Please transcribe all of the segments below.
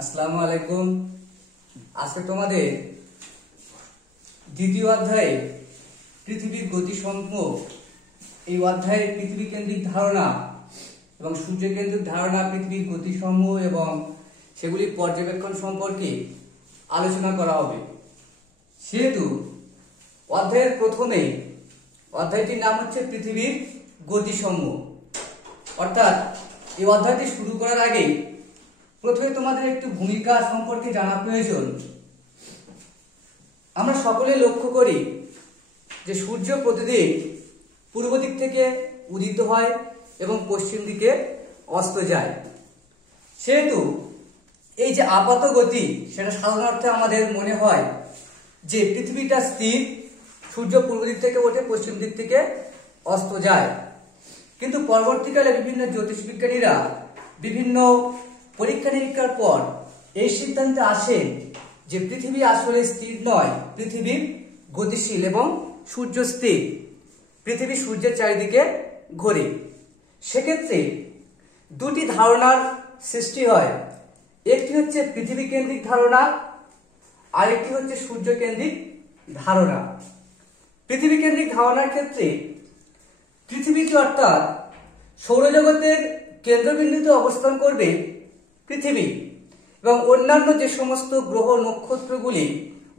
আসসালামু আলাইকুম। আজকে তোমাদের দ্বিতীয় অধ্যায়ে পৃথিবীর গতিসমূহ এই অধ্যায়ে পৃথিবী কেন্দ্রিক ধারণা এবং সূর্য কেন্দ্রিক ধারণা, পৃথিবীর গতিসমূহ এবং সেগুলির পর্যবেক্ষণ সম্পর্কে আলোচনা করা হবে। সেহেতু অধ্যায়ের প্রথমে অধ্যায়টির নাম হচ্ছে পৃথিবীর গতিসমূহ। অর্থাৎ এই অধ্যায়টি শুরু করার আগে প্রথমে তোমাদের একটু ভূমিকা সম্পর্কে জানা প্রয়োজন। আমরা সকলে লক্ষ্য করি যে সূর্য প্রতিদিন পূর্ব দিক থেকে উদিত হয় এবং পশ্চিম দিকে অস্ত যায়। সেহেতু এই যে আপাত গতি, সেটা সাধারণ অর্থে আমাদের মনে হয় যে পৃথিবীটা স্থির, সূর্য পূর্ব দিক থেকে ওঠে, পশ্চিম দিক থেকে অস্ত যায়। কিন্তু পরবর্তীকালে বিভিন্ন জ্যোতিষবিজ্ঞানীরা বিভিন্ন পরীক্ষা নিরীক্ষার পর এই সিদ্ধান্তে আসেন যে পৃথিবী আসলে স্থির নয়, পৃথিবী গতিশীল এবং সূর্য স্থির। পৃথিবী সূর্যের চারিদিকে ঘোরে। সেক্ষেত্রে দুটি ধারণার সৃষ্টি হয়। একটি হচ্ছে পৃথিবী কেন্দ্রিক ধারণা, আরেকটি হচ্ছে সূর্য কেন্দ্রিক ধারণা। পৃথিবী কেন্দ্রিক ধারণার ক্ষেত্রে পৃথিবীতে অর্থাৎ সৌরজগতের কেন্দ্রবিন্দুতে অবস্থান করবে পৃথিবী এবং অন্যান্য যে সমস্ত গ্রহ নক্ষত্রগুলি,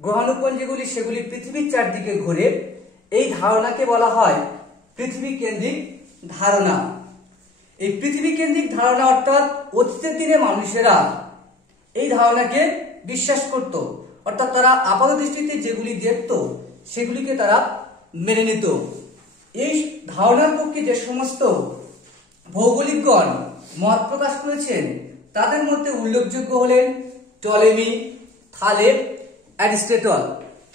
গ্রহাণুপুঞ্জগুলি, সেগুলি পৃথিবীর চারদিকে ঘুরে। এই ধারণাকে বলা হয় পৃথিবী কেন্দ্রিক ধারণা। এই পৃথিবী কেন্দ্রিক ধারণা অর্থাৎ অতীতের দিনে মানুষেরা এই ধারণাকে বিশ্বাস করত। অর্থাৎ তারা আপাত দৃষ্টিতে যেগুলি দেখত সেগুলিকে তারা মেনে নিত। এই ধারণার পক্ষে যে সমস্ত ভৌগোলিকগণ মত প্রকাশ করেছেন তাদের মধ্যে উল্লেখযোগ্য হলেন টলেমি, থালেব, অ্যারিস্টটল।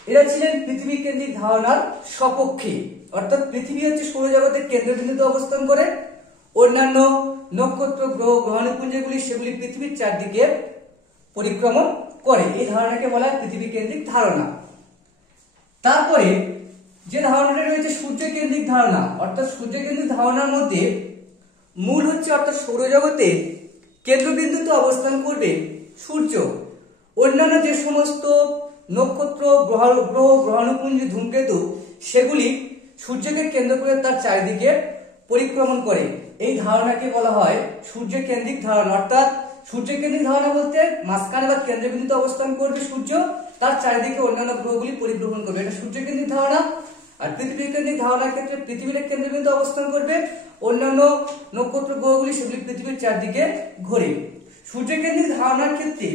এরা ছিলেন পৃথিবী কেন্দ্রিক ধারণার সপক্ষে। অর্থাৎ পৃথিবী হচ্ছে সৌরজগতের কেন্দ্রবিন্দুতে অবস্থান করে, অন্যান্য নক্ষত্র, গ্রহ, গ্রহাণুপুঞ্জগুলি সেগুলি পৃথিবীর চারদিকে পরিক্রমণ করে। এই ধারণাকে বলা হয় পৃথিবী কেন্দ্রিক ধারণা। তারপরে যে ধারণাটা রয়েছে সূর্য কেন্দ্রিক ধারণা। অর্থাৎ সূর্য কেন্দ্রিক ধারণার মধ্যে মূল হচ্ছে অর্থাৎ সৌরজগতের কেন্দ্রবিন্দুতে অবস্থান করবে সূর্য। অন্যান্য যে সমস্ত নক্ষত্র, গ্রহ, গ্রহাণুপুঞ্জ, ধূমকেতু সেগুলি সূর্যকে কেন্দ্র করে তার চারিদিকে পরিক্রমণ করে। এই ধারণাকে বলা হয় সূর্য কেন্দ্রিক ধারণা। অর্থাৎ সূর্য কেন্দ্রিক ধারণা বলতে মাঝখানে বা কেন্দ্রবিন্দুতে অবস্থান করবে সূর্য, তার চারিদিকে অন্যান্য গ্রহগুলি পরিভ্রমণ করবে। এটা সূর্য কেন্দ্রিক ধারণা। আর পৃথিবী কেন্দ্রিক ধারণার ক্ষেত্রে পৃথিবীর কেন্দ্রবিন্দু অবস্থান করবে, অন্যান্য নক্ষত্র গ্রহগুলি সেগুলি পৃথিবীর চারদিকে ঘোরে। সূর্য কেন্দ্রিক ধারণার ক্ষেত্রে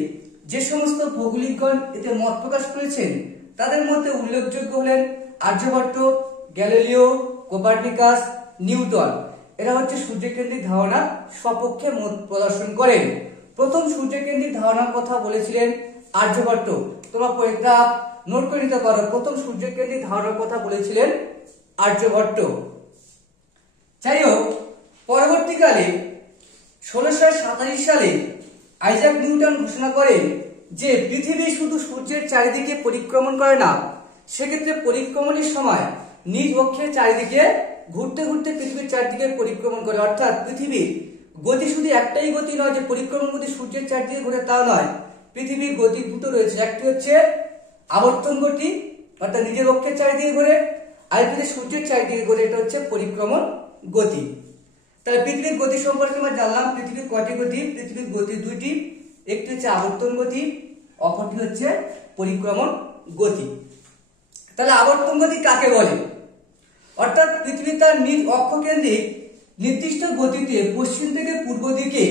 যে সমস্ত ভৌগোলিকগণ এতে মত প্রকাশ করেছেন তাদের মধ্যে উল্লেখযোগ্য হলেন আর্যভট্ট, গ্যালিলিও, কোপার্নিকাস, নিউটন। এরা হচ্ছে সূর্য কেন্দ্রিক ধারণার সপক্ষে মত প্রদর্শন করেন। প্রথম সূর্য কেন্দ্রিক ধারণার কথা বলেছিলেন আর্যভট্ট। তোমরা এটা নোট করে নিতে পারো। প্রথম সূর্য কেন্দ্রিক ধারণার কথা বলেছিলেন আর্যভট্ট। যাই হোক, পরবর্তীকালে 1687 সালে আইজাক নিউটন ঘোষণা করেন যে পৃথিবী শুধু সূর্যের চারিদিকে পরিক্রমণ করে না, সেক্ষেত্রে পরিক্রমণের সময় নিজ অক্ষের চারিদিকে ঘুরতে ঘুরতে পৃথিবীর চারদিকে পরিক্রমণ করে। অর্থাৎ পৃথিবীর গতি শুধু একটাই গতি নয় যে পরিক্রমণ গতি সূর্যের চারদিকে ঘুরে, তা নয়। পৃথিবীর গতি দুটো রয়েছে। একটি হচ্ছে আবর্তন গতি, অর্থাৎ নিজের অক্ষের চারিদিকে ঘুরে, আরেকটি সূর্যের চারিদিকে ঘুরে, এটা হচ্ছে পরিক্রমণ গতি। তাহলে পৃথিবীর গতি সম্পর্কে আমরা জানলাম। পৃথিবীর কটি গতি? পৃথিবীর গতি দুইটি। একটি হচ্ছে আবর্তন গতি, অপরটি হচ্ছে পরিক্রমণ গতি। তাহলে আবর্তন গতি কাকে বলে? অর্থাৎ পৃথিবী তার নিজ অক্ষকেন্দ্রিক নির্দিষ্ট গতিতে পশ্চিম থেকে পূর্ব দিকে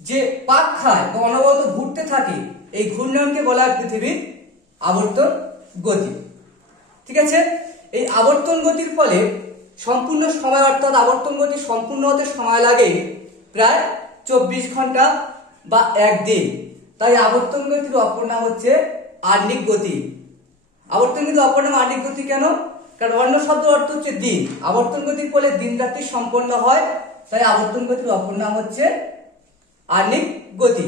যে পাক খায় বা অনবরত ঘুরতে থাকে, এই ঘূর্ণয়নকে বলা হয় পৃথিবীর আবর্তন গতি। ঠিক আছে? এই আবর্তন গতির ফলে সম্পূর্ণ সময়, অর্থাৎ আবর্তন গতি সম্পূর্ণ হতে সময় লাগে প্রায় 24 ঘন্টা বা একদিন। তাই আবর্তন গতির অপর নাম হচ্ছে আহ্নিক গতি। আবর্তন গতির অপর নাম আহ্নিক গতি কেন? কারণ অন্য শব্দের অর্থ হচ্ছে দিন। আবর্তন গতির ফলে দিন রাত্রি সম্পন্ন হয়, তাই আবর্তন গতির অপর নাম হচ্ছে আহ্নিক গতি।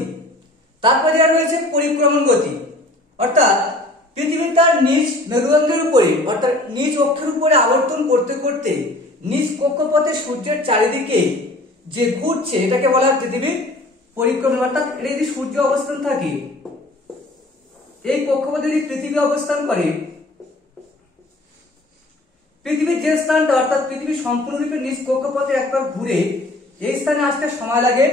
তারপরে আর রয়েছে পরিক্রমণ গতি। অর্থাৎ পৃথিবী তার নিজ মেরুদণ্ডের উপরে, অর্থাৎ নিজ অক্ষের উপরে আবর্তন করতে করতে নিজ কক্ষপথে সূর্যের চারিদিকে যে ঘুরছে, এটাকে বলা হয় পৃথিবীর পরিক্রমণ, অর্থাৎ এটা যদি সূর্য অবস্থান থাকে, এই কক্ষপথে যদি পৃথিবী অবস্থান করে, পৃথিবীর যে স্থানটা অর্থাৎ পৃথিবী সম্পূর্ণরূপে নিজ কক্ষপথে একবার ঘুরে এই স্থানে আসতে সময় লাগে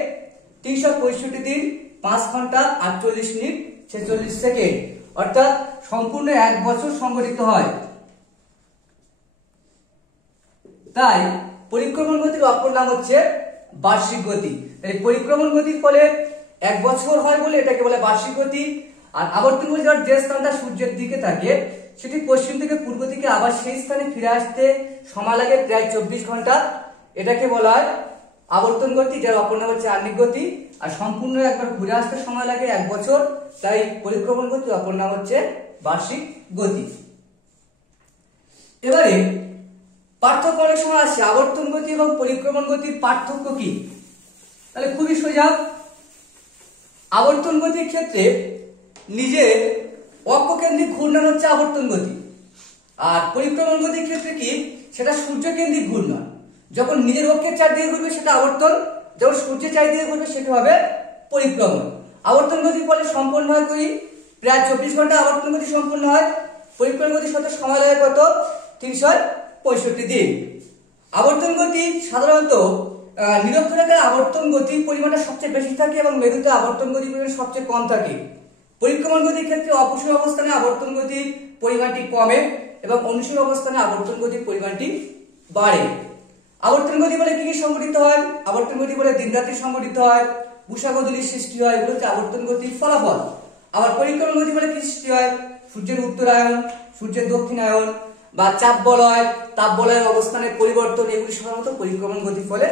365 দিন 5 ঘন্টা 48 মিনিট 46 সেকেন্ড, অর্থাৎ সম্পূর্ণ 1 বছর সংঘটিত হয়। তাই পরিক্রমণ গতির অপর নাম হচ্ছে বার্ষিক গতি। এই পরিক্রমণ গতির ফলে 1 বছর হয় বলে এটাকে বলে বার্ষিক গতি। আর আবর্তন গতি যে স্থানটা সূর্যের দিকে থাকে সেটি পশ্চিম থেকে পূর্ব দিকে আবার সেই স্থানে ফিরে আসতে সময় লাগে প্রায় 24 ঘন্টা, এটাকে বলা হয় আবর্তন গতি, যার অপর নাম হচ্ছে আহ্নিক গতি। আর সম্পূর্ণ একবার ঘুরে আসতে সময় লাগে 1 বছর, তাই পরিক্রমণ গতি অপর নাম হচ্ছে বার্ষিক গতি। এবারে পার্থক্য অনেক সময় আসে, আবর্তন গতি এবং পরিক্রমণ গতির পার্থক্য কি? তাহলে খুবই সোজা। আবর্তন গতির ক্ষেত্রে নিজের অক্ষকেন্দ্রিক ঘূর্ণন হচ্ছে আবর্তন গতি, আর পরিক্রমণ গতির ক্ষেত্রে কি, সেটা সূর্যকেন্দ্রিক ঘূর্ণন। যখন নিজের অক্ষের চারদিকে ঘুরবে সেটা আবর্তন, যখন সূর্যের চারদিকে ঘুরবে সেটা হবে পরিক্রমণ। আবর্তন গতির ফলে সম্পন্ন হয় করি প্রায় 24 ঘন্টা আবর্তন গতি সম্পন্ন হয়। পরিক্রমণ গতির সাথে সময় লাগে কত? 365 দিন। আবর্তন গতি সাধারণত নিরক্ষরেখার আবর্তন গতির পরিমাণটা সবচেয়ে বেশি থাকে এবং মেরুতে আবর্তন গতির পরিমাণ সবচেয়ে কম থাকে। পরিক্রমণ গতির ক্ষেত্রে অপসীম অবস্থানে আবর্তন গতির পরিমাণটি কমে এবং অনুসীম অবস্থানে আবর্তন গতির পরিমাণটি বাড়ে। আবর্তন গতি বলে কি কি সংঘটিত হয়? আবর্তন গতি বলে দিনরাত্রি সংঘটিত হয়, উষাগোধূলির সৃষ্টি হয়, এগুলো হচ্ছে আবর্তন গতির ফলাফল। আবার পরিক্রমণ গতি বলে কি সৃষ্টি হয়? সূর্যের উত্তরায়ণ, সূর্যের দক্ষিণায়ন বা চাপ বলয়, তাপ বলয়ের অবস্থানের পরিবর্তন, এগুলি সাধারণত পরিক্রমণ গতির ফলে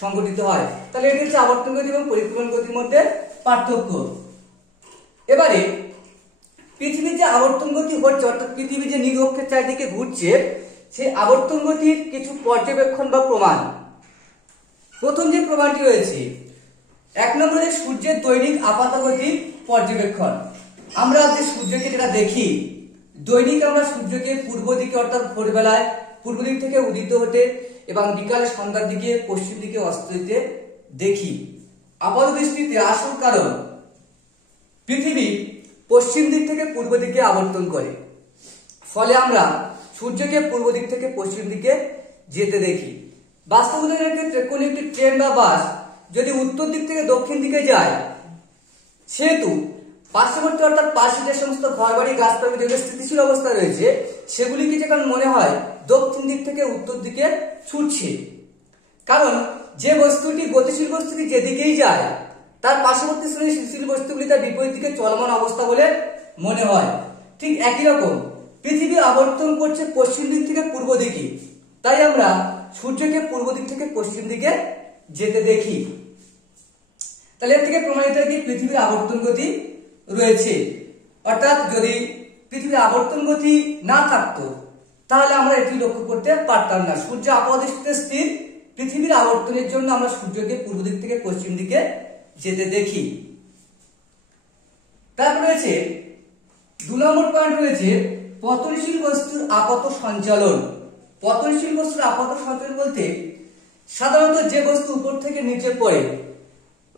সংঘটিত হয়। তাহলে এটি হচ্ছে আবর্তন গতি এবং পরিক্রমণ গতির মধ্যে পার্থক্য। এবারে পৃথিবীর যে আবর্তন গতি হচ্ছে, অর্থাৎ পৃথিবী যে নিজ অক্ষের চারদিকে ঘুরছে, সেই আবর্তন গতির কিছু পর্যবেক্ষণ বা প্রমাণ। প্রথম যে প্রমাণটি রয়েছে, 1 নম্বরে সূর্যের দৈনিক আপাত গতির পর্যবেক্ষণ। আমরা যে সূর্যকে যেটা দেখি, দৈনিক আমরা সূর্যকে পূর্ব দিকে অর্থাৎ ভোরবেলায় পূর্ব দিক থেকে উদিত হতে এবং বিকালে সন্ধ্যার দিকে পশ্চিম দিকে অস্ত যেতে দেখি। আপাত দৃষ্টিতে আসল কারণ পৃথিবী পশ্চিম দিক থেকে পূর্ব দিকে আবর্তন করে, ফলে আমরা সূর্যকে পূর্ব দিক থেকে পশ্চিম দিকে যেতে দেখি। বাস্তব উদাহরণের ক্ষেত্রে কোন একটি ট্রেন বা বাস যদি উত্তর দিক থেকে দক্ষিণ দিকে যায়, সেহেতু পার্শ্ববর্তী অর্থাৎ পাশে যে সমস্ত ঘরবাড়ি গাছপালা যেগুলো স্থিতিশীল অবস্থা রয়েছে, সেগুলিকে যখন মনে হয় দক্ষিণ দিক থেকে উত্তর দিকে ছুটছে। কারণ যে বস্তুটি গতিশীল বস্তুটি যেদিকেই যায়, তার পার্শ্ববর্তী শ্রেণীর স্থিতিশীল বস্তুগুলি তার বিপরীত দিকে চলমান অবস্থা বলে মনে হয়। ঠিক একই রকম পৃথিবী আবর্তন করছে পশ্চিম দিক থেকে পূর্ব দিকে, তাই আমরা সূর্যকে পূর্ব দিক থেকে পশ্চিম দিকে যেতে দেখি। তাহলে এর থেকে প্রমাণিত হয় কি পৃথিবীর আবর্তন গতি রয়েছে। অর্থাৎ যদি পৃথিবীর আবর্তন গতি না থাকতো তাহলে আমরা এটি লক্ষ্য করতে পারতাম না। সূর্য আপাতদৃষ্টিতে স্থির, পৃথিবীর আবর্তনের জন্য আমরা সূর্যকে পূর্ব দিক থেকে পশ্চিম দিকে যেতে দেখি। তারপর রয়েছে 2 নম্বর পয়েন্ট রয়েছে পতনশীল বস্তুর আপাত সঞ্চালন। পতনশীল বস্তুর আপাত সঞ্চালন বলতে সাধারণত যে বস্তু উপর থেকে নিচে পড়ে,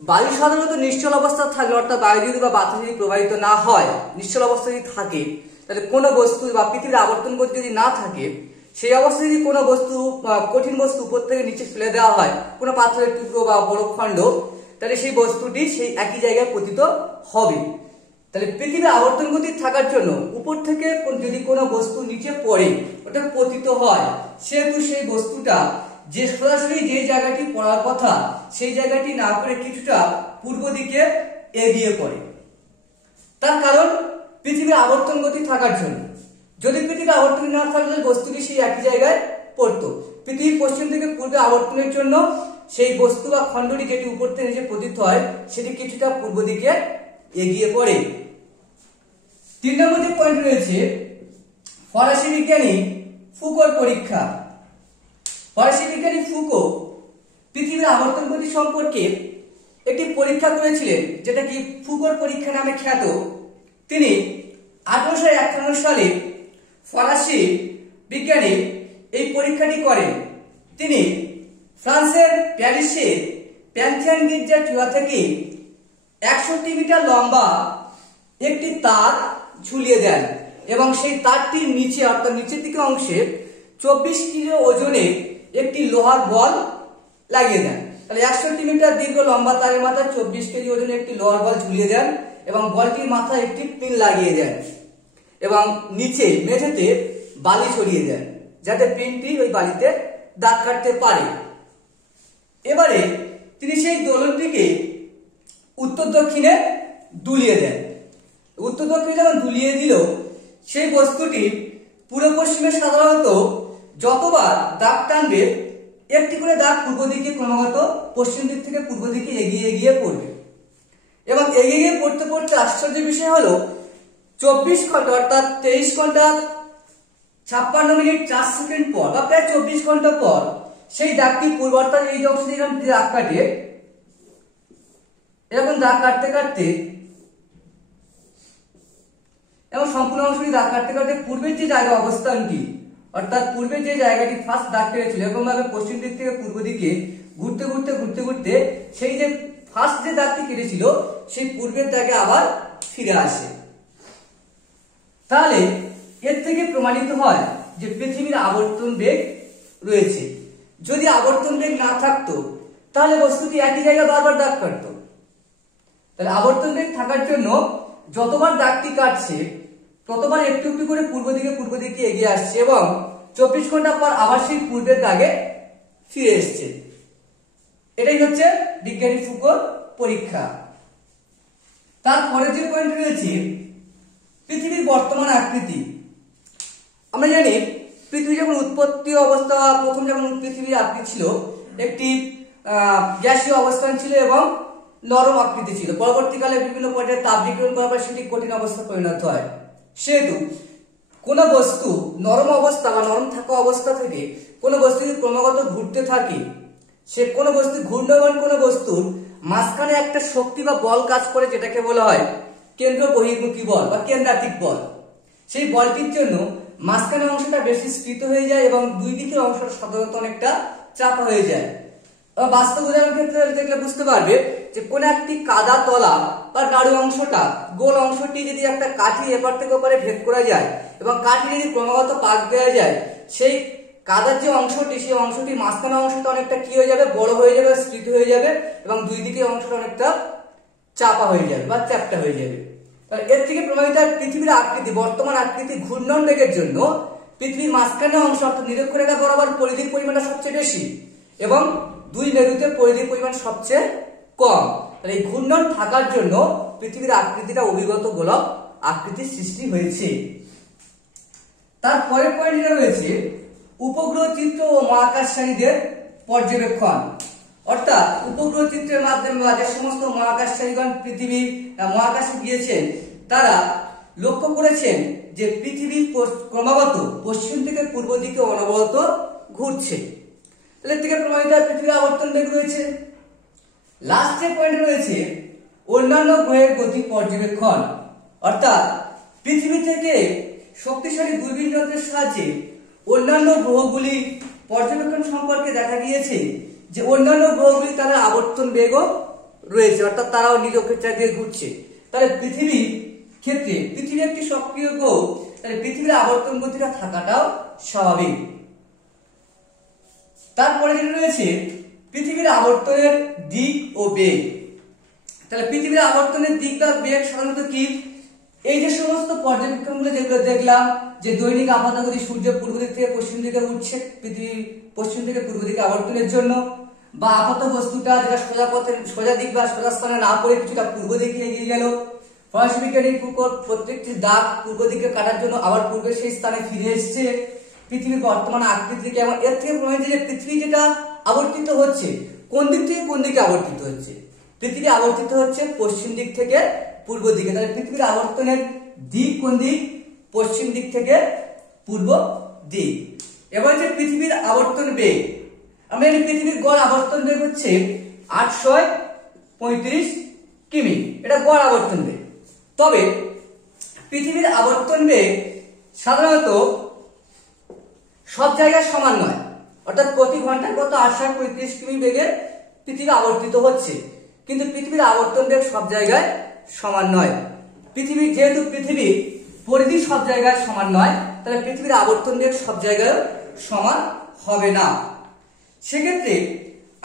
বায়ু সাধারণত নিশ্চল অবস্থা থাকলে, অর্থাৎ বায়ু যদি বা বাতাস যদি প্রবাহিত না হয়, নিশ্চল অবস্থা যদি থাকে, তাহলে কোনো বস্তু বা পৃথিবীর আবর্তন গতি যদি না থাকে, সেই অবস্থায় যদি কোনো বস্তু কঠিন বস্তু উপর থেকে নিচে ফেলে দেওয়া হয়, কোনো পাথরের টুকরো বা বরফখণ্ড, তাহলে সেই বস্তুটি সেই একই জায়গায় পতিত হবে। তাহলে পৃথিবীর আবর্তন গতি থাকার জন্য উপর থেকে যদি কোনো বস্তু নিচে পড়ে, ওটা পতিত হয়, সেহেতু সেই বস্তুটা যে সরাসরি যে জায়গাটি পড়ার কথা সেই জায়গাটি না করে কিছুটা পূর্ব দিকে এগিয়ে পড়ে। তার কারণ পৃথিবীর আবর্তন গতি থাকার জন্য। যদি পৃথিবীর আবর্তন না থাকলে বস্তুটি সেই একই জায়গায় পড়তো। পৃথিবীর পশ্চিম থেকে পূর্বে আবর্তনের জন্য সেই বস্তু বা খণ্ডটি যেটি উপর থেকে নিচে পতিত হয় সেটি কিছুটা পূর্ব দিকে এগিয়ে পড়ে। 3 নম্বর যে পয়েন্ট রয়েছে ফরাসি বিজ্ঞানী ফুকোর পরীক্ষা। ফরাসি বিজ্ঞানী ফুকো পৃথিবীর আবর্তন গতি সম্পর্কে একটি পরীক্ষা করেছিলেন, যেটা কি ফুকোর পরীক্ষা নামে খ্যাত। তিনি 1851 সালে ফরাসি বিজ্ঞানী এই পরীক্ষাটি করেন। তিনি ফ্রান্সের প্যারিসে প্যান্থিয়ন গির্জার চূড়া থেকে 61 মিটার লম্বা একটি তার ঝুলিয়ে দেন এবং সেই তারটির নিচে অর্থাৎ নিচের দিকে অংশে 24 কিলো ওজনে একটি লোহার বল লাগিয়ে দেন। তাহলে 61 মিটার দীর্ঘ লম্বা তারের মাথায় 24 কেজি ওজনে একটি লোহার বল ঝুলিয়ে দেন এবং বলটির মাথায় একটি পিন লাগিয়ে দেন এবং নিচে মেঝেতে বালি ছড়িয়ে দেন যাতে পিনটি ওই বালিতে দাগ কাটতে পারে। এবারে তিনি সেই দোলনটিকে উত্তর দক্ষিণে দুলিয়ে দেন। উত্তর দক্ষিণে যখন দুলিয়ে দিল সেই বস্তুটি পূর্ব পশ্চিমে সাধারণত যতবার দাগ টানবে একটি করে দাগ পূর্ব দিকে ক্রমাগত পশ্চিম দিক থেকে পূর্ব দিকে এগিয়ে এগিয়ে পড়বে এবং এগিয়ে গিয়ে পড়তে পড়তে আশ্চর্যের বিষয় হলো 24 ঘন্টা অর্থাৎ 23 ঘন্টা 56 মিনিট 4 সেকেন্ড পর বা প্রায় 24 ঘন্টা পর সেই দাগটি পূর্ব অর্থাৎ এই অংশ দিয়ে দাগ কাটে এবং দাগ কাটতে কাটতে এবং সম্পূর্ণ অংশটি দাগ কাটতে কাটতে পূর্বের যে জায়গা অবস্থানটি অর্থাৎ পূর্বের যে জায়গাটি ফার্স্ট দাগ কেটেছিল এরকম ভাবে পশ্চিম দিক থেকে পূর্ব দিকে ঘুরতে ঘুরতে ঘুরতে ঘুরতে সেই যে ফার্স্ট যে দাগটি কেটেছিল সেই পূর্বের দাগে আবার ফিরে আসে। তাহলে এর থেকে প্রমাণিত হয় যে পৃথিবীর আবর্তন বেগ রয়েছে। যদি আবর্তন বেগ না থাকতো তাহলে বস্তুটি একই জায়গায় বারবার দাগ কাটতো। তাহলে আবর্তন বেগ থাকার জন্য যতবার দাগটি কাটছে ততবার একটু একটু করে পূর্ব দিকে এগিয়ে আসছে এবং 24 ঘন্টা পর আবার সেই পূর্বের দাগে ফিরে এসছে। এটাই হচ্ছে বিজ্ঞানী ফুকোর পরীক্ষা। তারপরে যে পয়েন্ট রয়েছে পৃথিবীর বর্তমান আকৃতি। আমরা জানি পৃথিবী যখন উৎপত্তি অবস্থা প্রথম যখন পৃথিবীর আকৃতি ছিল একটি গ্যাসীয় অবস্থান ছিল এবং নরম আকৃতি ছিল। পরবর্তীকালে বিভিন্ন পর্যায়ে তাপ বিকিরণ করার পর সেটি কঠিন অবস্থা পরিণত হয়। সেহেতু কোন বস্তু নরম অবস্থা বা নরম থাকা অবস্থা থেকে কোন বস্তু যদি ক্রমাগত ঘুরতে থাকে সে কোন বস্তু ঘূর্ণমান কোন বস্তুর মাঝখানে একটা শক্তি বা বল কাজ করে যেটাকে বলা হয় কেন্দ্র বহির্মুখী বল বা কেন্দ্রাতিক বল। সেই বলটির জন্য মাঝখানের অংশটা বেশি স্ফীত হয়ে যায় এবং দুই দিকের অংশটা সাধারণত অনেকটা চাপা হয়ে যায়। বাস্তব উদাহরণ ক্ষেত্রে দেখলে বুঝতে পারবে যে কোন একটি কাদা তলা বা নাড়ু অংশটা গোল অংশটি যদি একটা কাঠি এপার থেকে ওপারে ভেদ করা যায় এবং কাঠি যদি ক্রমাগত পাক দেওয়া যায় সেই কাদার যে অংশটি সেই অংশটি মাঝখানের অংশটা অনেকটা কি হয়ে যাবে বড় হয়ে যাবে স্ফীত হয়ে যাবে এবং দুই দিকের অংশটা অনেকটা চাপা হয়ে যাবে বা চ্যাপ্টা হয়ে যাবে। এর থেকে প্রমাণিত পৃথিবীর আকৃতি বর্তমান আকৃতি ঘূর্ণন বেগের জন্য পৃথিবীর মাঝখানের অংশ অর্থাৎ নিরক্ষরেখা বরাবর পরিধির পরিমাণটা সবচেয়ে বেশি এবং দুই মেরুতে পরিধির পরিমাণ সবচেয়ে কম। তাহলে এই ঘূর্ণন থাকার জন্য পৃথিবীর আকৃতিটা অভিগত গোলক আকৃতির সৃষ্টি হয়েছে। তারপরের পয়েন্টটা রয়েছে উপগ্রহ চিত্র ও মহাকাশচারীদের পর্যবেক্ষণ। অর্থাৎ উপগ্রহ চিত্রের মাধ্যমে যে সমস্ত মহাকাশচারীগণ পৃথিবী মহাকাশে গিয়েছেন তারা লক্ষ্য করেছেন যে পৃথিবী ক্রমাগত পশ্চিম থেকে পূর্ব দিকে অনবরত ঘুরছে। তাহলে থেকে প্রমাণিত পৃথিবীর আবর্তন বেগ রয়েছে। লাস্ট যে পয়েন্ট রয়েছে অন্যান্য গ্রহের গতি পর্যবেক্ষণ। অর্থাৎ পৃথিবী থেকে শক্তিশালী দূরবীন যন্ত্রের সাহায্যে অন্যান্য গ্রহগুলি পর্যবেক্ষণ সম্পর্কে দেখা গিয়েছে যে অন্যান্য গ্রহগুলি তাদের আবর্তন বেগও রয়েছে অর্থাৎ তারাও নিজ অক্ষের চারদিকে ঘুরছে। তাহলে পৃথিবীর ক্ষেত্রে পৃথিবী একটি সক্রিয় গ্রহ, তাহলে পৃথিবীর আবর্তন গতিটা থাকাটাও স্বাভাবিক। তারপরে যেটা রয়েছে পৃথিবীর আবর্তনের দিক ও বেগ। তাহলে পৃথিবীর আবর্তনের দিক বা বেগ সাধারণত কি? এই যে সমস্ত পর্যবেক্ষণগুলো যেগুলো দেখলাম যে দৈনিক আপাতগতি সূর্য পূর্ব দিক থেকে পশ্চিম দিকে উঠছে পৃথিবী পশ্চিম থেকে পূর্ব দিকে আবর্তনের জন্য, বা আপাত বস্তুটা যেটা সোজা পথে সোজা দিক বা সোজা স্থানে না পড়ে কিছুটা পূর্ব দিকে এগিয়ে গেল, ফরাসি বিজ্ঞানী ফুকোর প্রত্যেকটি দাগ পূর্ব দিকে কাটার জন্য আবার পূর্বে সেই স্থানে ফিরে এসছে। পৃথিবীর বর্তমান আকৃতি কেমন? এর থেকে প্রমাণিত যে পৃথিবী যেটা আবর্তিত হচ্ছে কোন দিক থেকে কোন দিকে আবর্তিত হচ্ছে? পৃথিবী আবর্তিত হচ্ছে পশ্চিম দিক থেকে পূর্ব দিকে। তাহলে পৃথিবীর আবর্তনের দিক কোন দিক? পশ্চিম দিক থেকে পূর্ব দিক। এবার যে পৃথিবীর আবর্তন বেগ, আমরা জানি পৃথিবীর গড় আবর্তন বেগ হচ্ছে 835 কিমি, এটা গড় আবর্তন বেগ। তবে পৃথিবীর আবর্তন বেগ সাধারণত সব জায়গায় সমান নয়, অর্থাৎ প্রতি ঘন্টায় কত 835 কিমি বেগে পৃথিবী আবর্তিত হচ্ছে। কিন্তু পৃথিবীর আবর্তন বেগ সব জায়গায় সমান নয়। যেহেতু পৃথিবীর পরিধি সব জায়গায় সমান নয়, তাহলে পৃথিবীর আবর্তন বেগ সব জায়গায় সমান হবে না। সেক্ষেত্রে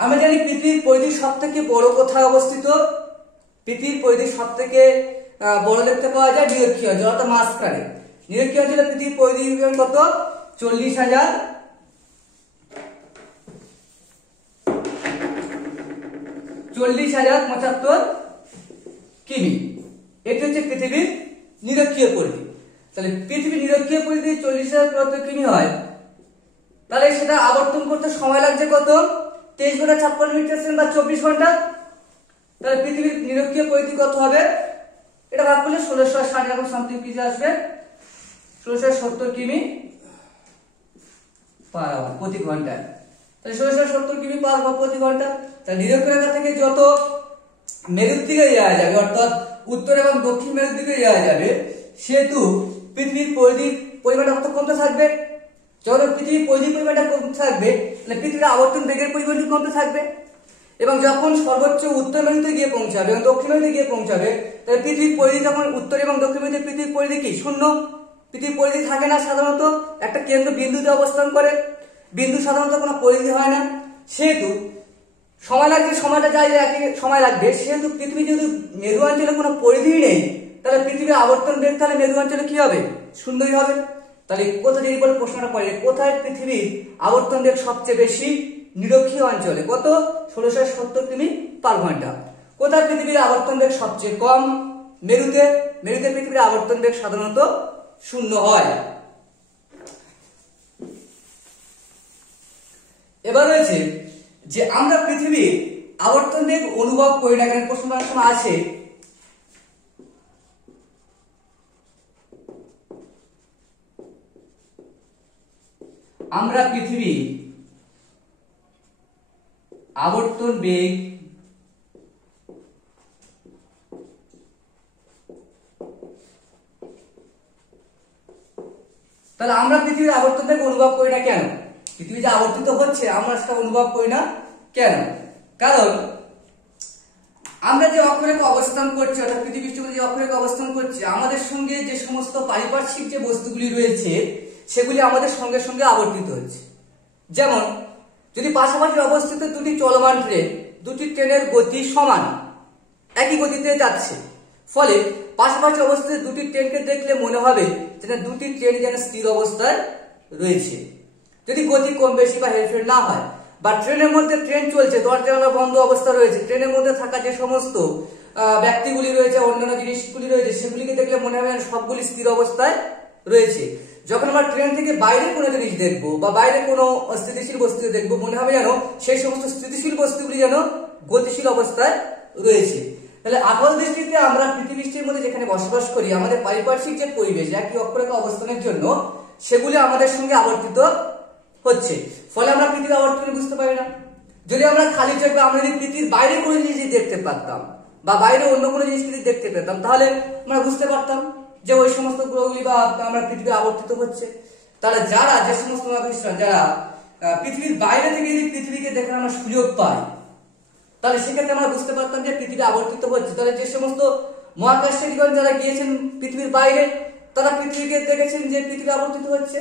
আমরা জানি পৃথিবীর পরিধি সব থেকে বড় কোথায় অবস্থিত? পৃথিবীর পরিধি সব থেকে বড় দেখতে পাওয়া যায় নিরক্ষীয় অঞ্চল, অর্থাৎ মাঝখানে। নিরক্ষীয় অঞ্চলে পৃথিবীর পরিধি কত? 40,075 কিমি। এটি হচ্ছে পৃথিবীর নিরক্ষীয় পরিধি। তাহলে পৃথিবীর নিরক্ষীয় পরিধি 40,075 কিমি হয়, তাহলে সেটা আবর্তন করতে সময় লাগছে কত? 23 ঘন্টা 56 মিনিট বা 24 ঘন্টা। তাহলে পৃথিবীর নিরক্ষীয় পরিধি কত হবে? এটা ভাগ করলে 1660 এরকম সামথিং কিছু আসবে, 1670 কিমি পার আওয়ার, প্রতি ঘন্টায়। তাহলে 1670 কিমি পার আওয়ার প্রতি ঘন্টা। তাহলে নিরক্ষরেখা থেকে যত মেরুর দিকে যাওয়া যাবে, অর্থাৎ উত্তর এবং দক্ষিণ মেরুর দিকে যাওয়া যাবে, সেহেতু পৃথিবীর পরিধির পরিমাণটা কত কমতে থাকবে। যখন পৃথিবীর পরিধির পরিমাণটা কমতে থাকবে, তাহলে পৃথিবীর আবর্তন বেগের পরিমাণটি কমতে থাকবে। এবং যখন সর্বোচ্চ উত্তর মেরুতে গিয়ে পৌঁছাবে এবং দক্ষিণ মেরুতে গিয়ে পৌঁছাবে, তাহলে পৃথিবীর পরিধি তখন উত্তর এবং দক্ষিণ মেরুতে পৃথিবীর পরিধি কি? শূন্য। পৃথিবীর পরিধি থাকে না সাধারণত, একটা কেন্দ্র বিন্দুতে অবস্থান করে। বিন্দু সাধারণত কোনো পরিধি হয় না। সেহেতু সময় লাগছে, সময়টা যাই একই সময় লাগবে। সেহেতু পৃথিবী যেহেতু মেরু অঞ্চলে কোনো পরিধি নেই, তাহলে পৃথিবীর আবর্তন বেগ তাহলে মেরু অঞ্চলে কি হবে? শূন্যই হবে। তাহলে কোথায় যদি বলে প্রশ্নটা পড়ে, কোথায় পৃথিবীর আবর্তন বেগ সবচেয়ে বেশি? নিরক্ষীয় অঞ্চলে। কত? 1670 কিমি পার ঘন্টা। কোথায় পৃথিবীর আবর্তন বেগ সবচেয়ে কম? মেরুতে। মেরুতে পৃথিবীর আবর্তন বেগ সাধারণত শূন্য হয়। এবার রয়েছে যে আমরা পৃথিবীর আবর্তন বেগ অনুভব করি না কেন? প্রশ্ন আছে। আমরা পৃথিবীর আবর্তন বেগ তাহলে আমরা পৃথিবীর আবর্তন বেগ অনুভব করি না কেন? পৃথিবী যে আবর্তিত হচ্ছে আমরা সেটা অনুভব করি না কেন? কারণ আমরা যে অক্ষরেখা অবস্থান করছি, অর্থাৎ পৃথিবী পৃষ্ঠে যে অক্ষরেখা অবস্থান করছি, আমাদের সঙ্গে যে সমস্ত পারিপার্শ্বিক যে বস্তুগুলি রয়েছে সেগুলি আমাদের সঙ্গে সঙ্গে আবর্তিত হচ্ছে। যেমন যদি পাশাপাশি অবস্থিত দুটি চলমান ট্রেন, দুটি ট্রেনের গতি সমান, একই গতিতে যাচ্ছে, ফলে পাশাপাশি অবস্থিত দুটি ট্রেনকে দেখলে মনে হবে যে দুটি ট্রেন যেন স্থির অবস্থায় রয়েছে। যদি গতি কম বেশি বা হেরফের না হয়, বা ট্রেনের মধ্যে ট্রেন চলছে, দরজা জানালা বন্ধ অবস্থা রয়েছে, ট্রেনের মধ্যে থাকা যে সমস্ত ব্যক্তিগুলি রয়েছে, অন্যান্য জিনিসগুলি রয়েছে, সেগুলিকে দেখলে মনে হবে সবগুলি স্থির অবস্থায় রয়েছে। যখন আমরা ট্রেন থেকে বাইরে কোনো জিনিস দেখবো বা বাইরে কোনো স্থিতিশীল বস্তু দেখবো, মনে হবে যেন সেই সমস্ত স্থিতিশীল বস্তুগুলি যেন গতিশীল অবস্থায় রয়েছে। তাহলে আপাত দৃষ্টিতে আমরা পৃথিবীর মধ্যে যেখানে বসবাস করি, আমাদের পারিপার্শ্বিক যে পরিবেশ একই অক্ষরেখা অবস্থানের জন্য সেগুলি আমাদের সঙ্গে আবর্তিত হচ্ছে, ফলে আমরা পৃথিবীর আবর্তন বুঝতে পারি না। যদি আমরা খালি চোখে আমরা যদি পৃথিবীর বাইরে কোনো জিনিস দেখতে পারতাম বা বাইরে অন্য কোনো জিনিস যদি দেখতে পেতাম, তাহলে আমরা বুঝতে পারতাম যে ওই সমস্ত গ্রহগুলি বা আমরা পৃথিবী আবর্তিত হচ্ছে। তাহলে যারা যে সমস্ত মহাবিশ্বাস যারা পৃথিবীর বাইরে থেকে যদি পৃথিবীকে দেখার আমরা সুযোগ পাই, তাহলে সেক্ষেত্রে আমরা বুঝতে পারতাম যে পৃথিবী আবর্তিত হচ্ছে। তাহলে যে সমস্ত মহাকাশচারীগণ যারা গিয়েছেন পৃথিবীর বাইরে, তারা পৃথিবীকে দেখেছেন যে পৃথিবী আবর্তিত হচ্ছে।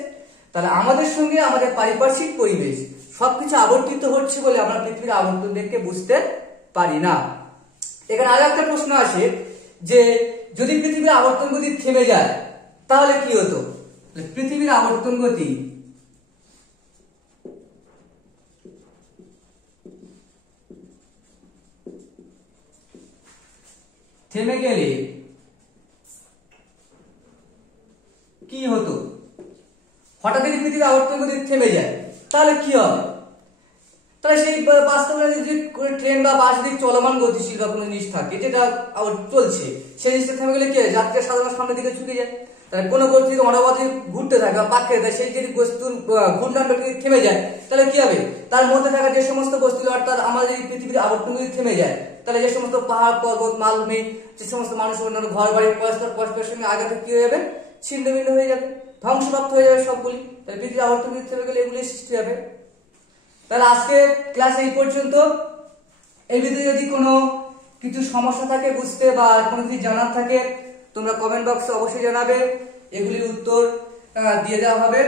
তাহলে আমাদের সঙ্গে আমাদের পারিপার্শ্বিক পরিবেশ সবকিছু আবর্তিত হচ্ছে বলে আমরা পৃথিবীর আবর্তন বেগকে বুঝতে পারি না। এখানে আরো একটা প্রশ্ন আসে যে যদি পৃথিবীর আবর্তন গতি থেমে যায় তাহলে কি হতো? পৃথিবীর আবর্তন গতি থেমে গেলে কি হতো? হঠাৎ যদি পৃথিবীর আবর্তন গতি থেমে যায় তাহলে কি হবে? তাহলে সেই বাস্তবে যদি ট্রেন বা বাস যদি চলমান গতিশীল বা কোনো জিনিস থাকে যেটা আবার চলছে, সেই জিনিসটা থেমে গেলে কি হয়? যাত্রীরা সাধারণ সামনের দিকে ঝুঁকে যায়। তাহলে কোনো বস্তু যদি অনবরত ঘুরতে থাকে বা পাক খেয়ে দেয়, সেই যদি বস্তুর ঘূর্ণন যদি থেমে যায় তাহলে কি হবে? তার মধ্যে থাকা যে সমস্ত বস্তু, অর্থাৎ আমাদের যদি পৃথিবীর আবর্তন যদি থেমে যায়, তাহলে যে সমস্ত পাহাড় পর্বত মালভূমি, যে সমস্ত মানুষ অন্যান্য ঘর বাড়ি পরস্পরের সঙ্গে আঘাতে কি হয়ে যাবে? ছিন্ন ভিন্ন হয়ে যাবে, ধ্বংসপ্রাপ্ত হয়ে যাবে সবগুলি। তাহলে পৃথিবীর আবর্তন যদি থেমে গেলে এগুলি সৃষ্টি হবে। তাহলে আজকে ক্লাস এই পর্যন্ত। এই ভিডিও যদি কোনো কিছু সমস্যা থাকে বুঝতে বা কোনো কিছু জানার থাকে তোমরা কমেন্ট বক্সে অবশ্যই জানাবে, এগুলির উত্তর দিয়ে দেওয়া হবে।